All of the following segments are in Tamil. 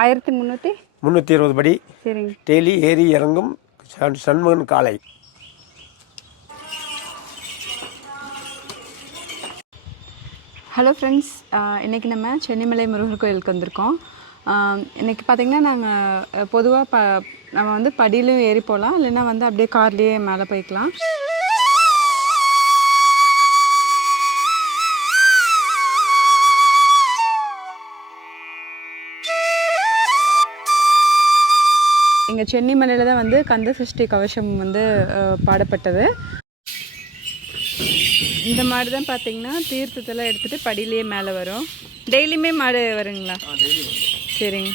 ஆயிரத்தி முந்நூற்றி முந்நூற்றி இருபது படி. சரிங்க. டெய்லி ஏறி இறங்கும் சண்- சண்முகன் காலை ஹலோ ஃப்ரெண்ட்ஸ் இன்றைக்கி நம்ம சென்னிமலை முருகர் கோயிலுக்கு வந்திருக்கோம். ஆஹ் இன்னைக்கு பார்த்திங்கன்னா நாங்கள் பொதுவாக ப நம்ம வந்து படியிலையும் ஏறி போகலாம் இல்லைன்னா வந்து அப்படியே கார்லேயே மேலே போய்க்கலாம். இங்கே சென்னிமலையில் தான் வந்து கந்த சஷ்டி கவசம் வந்து பாடப்பட்டது. இந்த மாடு தான் பார்த்தீங்கன்னா தீர்த்தத்தெல்லாம் எடுத்துகிட்டு படியிலேயே மேலே வரும். டெய்லியுமே மாடு வருங்களா? சரிங்க.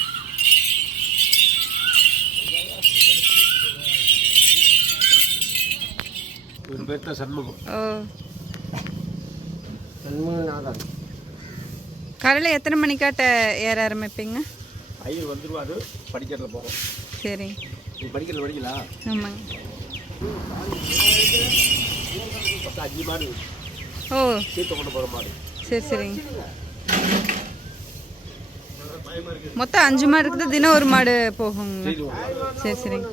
இவர் பேர் தான் சண்முகம். ஓ. சண்முகநாதன். காலையில் எத்தனை மணிக்காட்ட ஏற ஆரம்பிப்பீங்க? ஐயர் வந்துருவாரு படிக்கிறதுல போகிறோம் படிக்கிறது படிக்கலா ஆமாங்க. அஞ்சு மாடு ஓ சரி சரிங்க மொத்தம் அஞ்சு மாடு இருக்குது தினம் ஒரு மாடு போகுங்க. சரி சரிங்க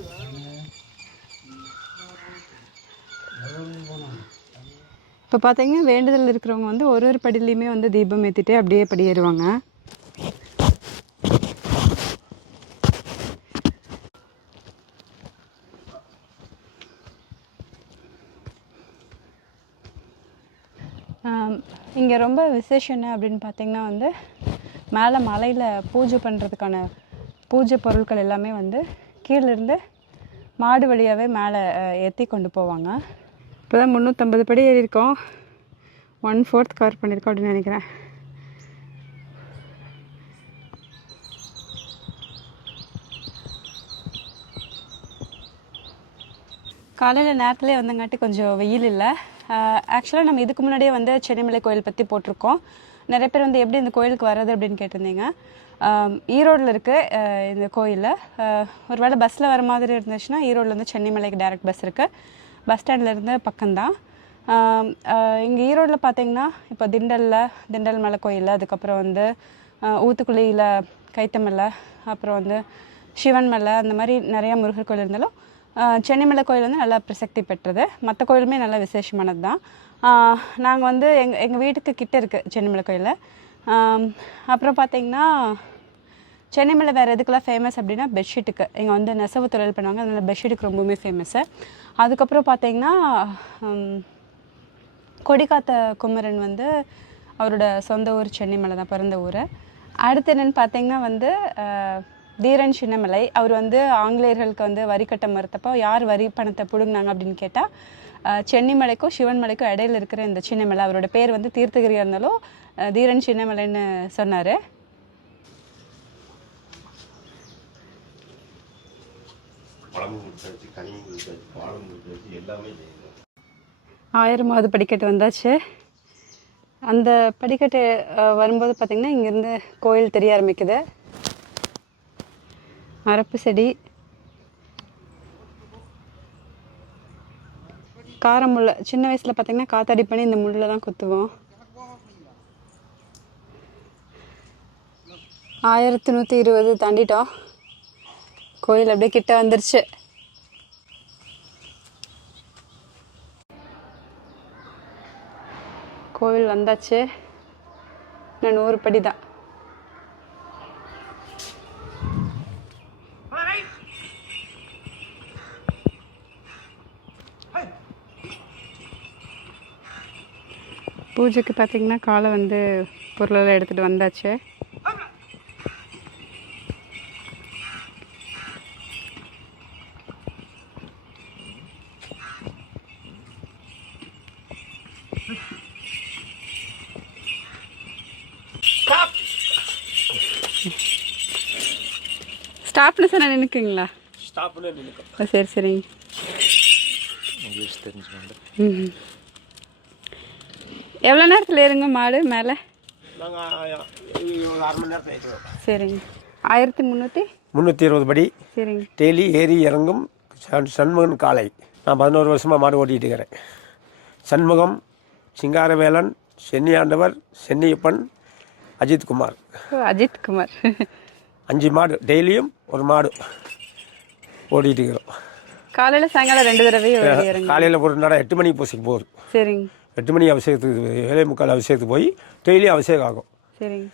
இப்போ பார்த்தீங்கன்னா வேண்டுதல் இருக்கிறவங்க வந்து ஒரு ஒரு படிலையுமே வந்து தீபம் ஏற்றிட்டு அப்படியே படி இங்கே ரொம்ப விசேஷம் என்ன அப்படின்னு பார்த்தீங்கன்னா வந்து மேலே மலையில் பூஜை பண்ணுறதுக்கான பூஜை பொருட்கள் எல்லாமே வந்து கீழேருந்து மாடு வழியாகவே மேலே ஏற்றி கொண்டு போவாங்க. இப்போ தான் முந்நூற்றம்பது படி ஏறியிருக்கோம் ஒன் ஃபோர்த் கவர் பண்ணியிருக்கோம் அப்படின்னு நினைக்கிறேன். காலையில் நேரத்துலேயே வந்தங்காட்டி கொஞ்சம் வெயில் இல்லை. ஆக்சுவலாக நம்ம இதுக்கு முன்னாடியே வந்து சென்னிமலை கோயில் பற்றி போட்டிருக்கோம். நிறைய பேர் வந்து எப்படி இந்த கோயிலுக்கு வர்றது அப்படின்னு கேட்டிருந்தீங்க. ஈரோடில் இருக்குது இந்த கோயில். ஒருவேளை பஸ்ஸில் வர மாதிரி இருந்துச்சுன்னா ஈரோட்லேருந்து சென்னிமலைக்கு டைரக்ட் பஸ் இருக்குது பஸ் ஸ்டாண்ட்லேருந்து பக்கம்தான். இங்கே ஈரோடில் பார்த்தீங்கன்னா இப்போ திண்டலில் திண்டல் மலை கோயில் அதுக்கப்புறம் வந்து ஊத்துக்குழியில் கைத்தமலை அப்புறம் வந்து சிவன் மலை அந்த மாதிரி நிறையா முருகர் கோயில் இருந்தாலும் சென்னிமலை கோயில் வந்து நல்லா பிரசக்தி பெற்றது. மற்ற கோயிலுமே நல்லா விசேஷமானது தான் நாங்கள் வந்து எங்கள் எங்கள் வீட்டுக்கு கிட்டே இருக்குது சென்னிமலை கோயில். அப்புறம் பார்த்திங்கன்னா சென்னைமலை வேறு எதுக்கெல்லாம் ஃபேமஸ் அப்படின்னா பெட்ஷீட்டுக்கு இங்கே வந்து நெசவு தொழில் பண்ணுவாங்க. அதனால் பெட்ஷீட்டுக்கு ரொம்பவுமே ஃபேமஸ்ஸு அதுக்கப்புறம் பார்த்திங்கன்னா ஹம், கொடிக்காத்த குமரன் வந்து அவரோட சொந்த ஊர் சென்னிமலை தான் பிறந்த ஊர். அடுத்து என்னென்னு பார்த்தீங்கன்னா வந்து தீரன் சின்னமலை. அவர் வந்து ஆங்கிலேயர்களுக்கு வந்து வரி கட்ட மறுத்தப்போ யார் வரி பணத்தை பிடுங்கினாங்க அப்படின்னு கேட்டால் சென்னிமலைக்கும் சிவன்மலைக்கும் இடையில இருக்கிற இந்த சின்னமலை அவரோட பேர் வந்து தீர்த்தகிரியாக இருந்தாலும் தீரன் சின்னமலைன்னு சொன்னார். ஆயிரமாவது படிக்கட்டு வந்தாச்சு. அந்த படிக்கட்டு வரும்போது பார்த்திங்கன்னா இங்கேருந்து கோயில் தெரிய ஆரம்பிக்குது. அரப்பு செடி. காரமுள்ள சின்ன வயசில் பார்த்திங்கன்னா காத்தாடி பண்ணி இந்த முள்ளில் தான் குத்துவோம். ஆயிரத்தி நூற்றி இருபது தாண்டிட்டோம். கோயில் அப்படியே கிட்ட வந்துருச்சு. கோவில் வந்தாச்சு. இன்னும் நூறு படி தான். பூஜைக்கு பார்த்தீங்கன்னா காலை வந்து பொருளெல்லாம் எடுத்துகிட்டு வந்தாச்சு. ஸ்டாப்னு சொன்னால் நினைக்குங்களா ஸ்டாப்னு சரி சரிங்க. ம் எவ்வளோ நேரத்தில் ஏறுங்க மாடு மேலே? சரிங்க. ஆயிரத்தி முந்நூற்றி முந்நூற்றி இருபது படி. சரிங்க. டெய்லி ஏறி இறங்கும் சண்- சண்முகன் காலை நான் பதினோரு வருஷமாக மாடு ஓட்டிகிட்டு இருக்கிறேன். சண்முகம் சிங்காரவேலன் சென்னியாண்டவர் சென்னியப்பன் அஜித்குமார். ஓ அஜித் குமார் அஞ்சு மாடு டெய்லியும் ஒரு மாடு ஓடிட்டு இருக்கிறோம். காலையில் சாயங்காலம் ரெண்டு தடவை காலையில் ஒரு நட எட்டு மணிக்கு பூசைக்கு போகுது. சரிங்க. எட்டு மணி அபிஷேகத்துக்கு ஏழை முக்கால் அபிஷேகத்துக்கு போய் டெய்லி அபிஷேகம் ஆகும். சரிங்க.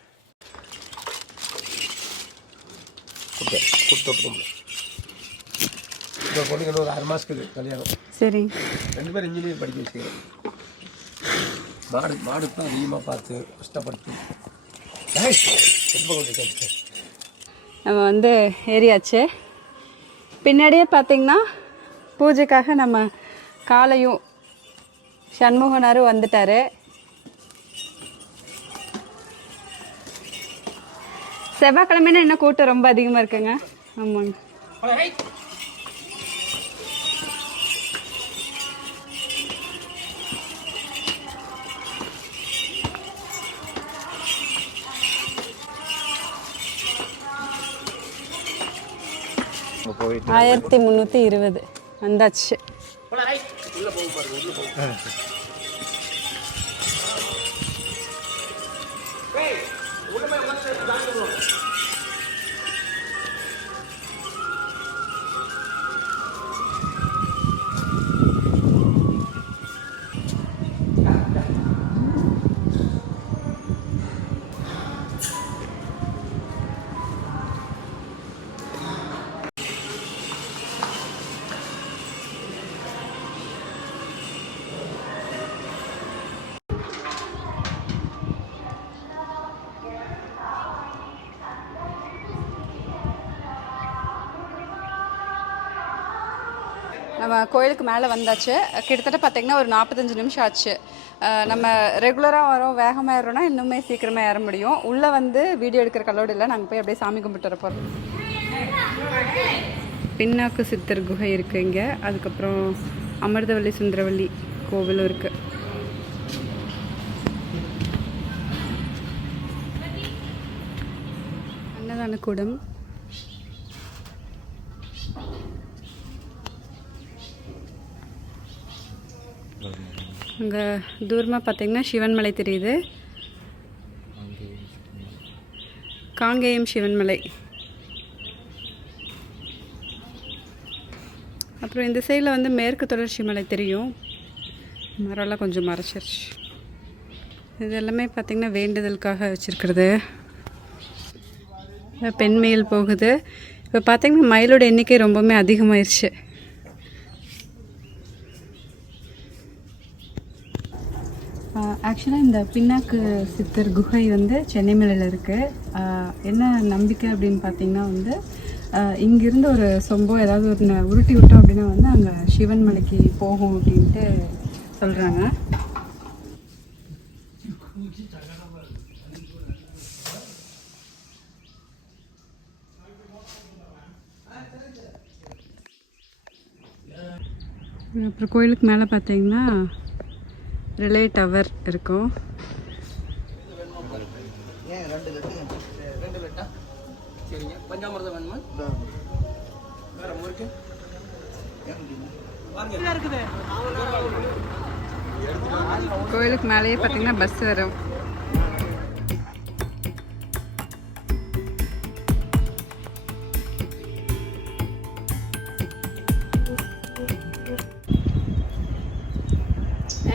இப்போ பொண்ணுக்கு ஒரு ஆறு மாதத்துக்கு கல்யாணம். சரிங்க ரெண்டு பேரும் இன்ஜினியர் படிக்க வச்சுக்கிறேன் மாடு மாடு தான் அதிகமாக பார்த்து கஷ்டப்படுத்து. நம்ம வந்து ஏறியாச்சு. பின்னாடியே பார்த்தீங்கன்னா பூஜைக்காக நம்ம காலையும் சண்முகனாரும் வந்துட்டாரு. செவ்வாய்க்கிழமைனா என்ன கூட்டம் ரொம்ப அதிகமாக இருக்குங்க? ஆமாங்க. ஆயிரத்தி முந்நூற்றி இருபது. வந்தாச்சு. உள்ள போகும் பாருங்க உள்ள போகும். உடனே நம்ம கோயிலுக்கு மேலே வந்தாச்சு. கிட்டத்தட்ட பார்த்தீங்கன்னா ஒரு நாற்பத்தஞ்சு நிமிஷம் ஆச்சு. நம்ம ரெகுலராக வரோம் வேகமாக ஏறோம்னா இன்னுமே சீக்கிரமாக ஏற முடியும். உள்ளே வந்து வீடியோ எடுக்கிற கலோடு இல்லை. நாங்கள் போய் அப்படியே சாமி கும்பிட்டு வர போகிறோம் பின்னாக்கு சித்தர் குகை இருக்குது இங்கே. அதுக்கப்புறம் அமிர்தவள்ளி சுந்தரவள்ளி கோவிலும் இருக்குது அன்னதான கூடம் அங்கே தூரமாக பார்த்தீங்கன்னா சிவன்மலை தெரியுது. காங்கேயம் சிவன்மலை. அப்புறம் இந்த சைடில் வந்து மேற்கு தொடர்ச்சி மலை தெரியும். மரம்லாம் கொஞ்சம் மறைச்சிருச்சு. இது எல்லாமே பார்த்திங்கன்னா வேண்டுதலுக்காக வச்சுருக்கிறது. பெண்மயில் போகுது. இப்போ பார்த்திங்கன்னா மயிலோட எண்ணிக்கை ரொம்பவுமே அதிகமாயிருச்சு. ஆக்சுவலாக இந்த பின்னாக்கு சித்தர் குகை வந்து சென்னை மலையில் இருக்குது என்ன நம்பிக்கை அப்படின்னு பார்த்தீங்கன்னா வந்து இங்கிருந்து ஒரு சொம்போ ஏதாவது ஒரு உருட்டி விட்டோம் அப்படின்னா வந்து அங்கே சிவன் மலைக்கு போகும் அப்படின்ட்டு சொல்கிறாங்க அப்புறம் கோயிலுக்கு மேலே பார்த்தீங்கன்னா ரிலே டவர் இருக்கும். கோயிலுக்கு மேலேயே பார்த்தீங்கன்னா பஸ் வரும்.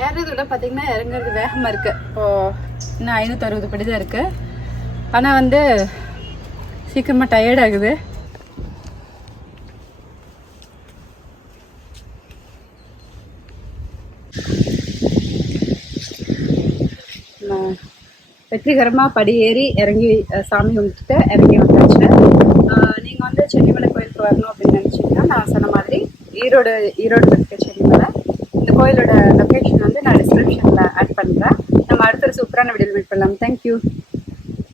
ஏறுறதை விட பார்த்தீங்கன்னா இறங்குறது வேகமாக இருக்குது இப்போது இன்னும் ஐநூற்றி அறுபது படி தான் இருக்குது ஆனால் வந்து சீக்கிரமாக டயர்ட் ஆகுது. நான் வெற்றிகரமாக படி ஏறி இறங்கி சாமி கும்பிட்டுட்டு இறங்கி வந்தாச்சு. நீங்கள் வந்து சென்னிமலை கோயிலுக்கு வரணும் அப்படின்னு நினச்சிங்கன்னா நான் சொன்ன மாதிரி ஈரோடு ஈரோடு இருக்க சென்னிமலை. இந்த கோயிலோட லொக்கேஷன் வந்து நான் டிஸ்கிரிப்ஷனில் ஆட் பண்ணுறேன் நம்ம அடுத்த ஒரு சூப்பரான வீடியோ மீட் பண்ணலாம். தேங்க்யூ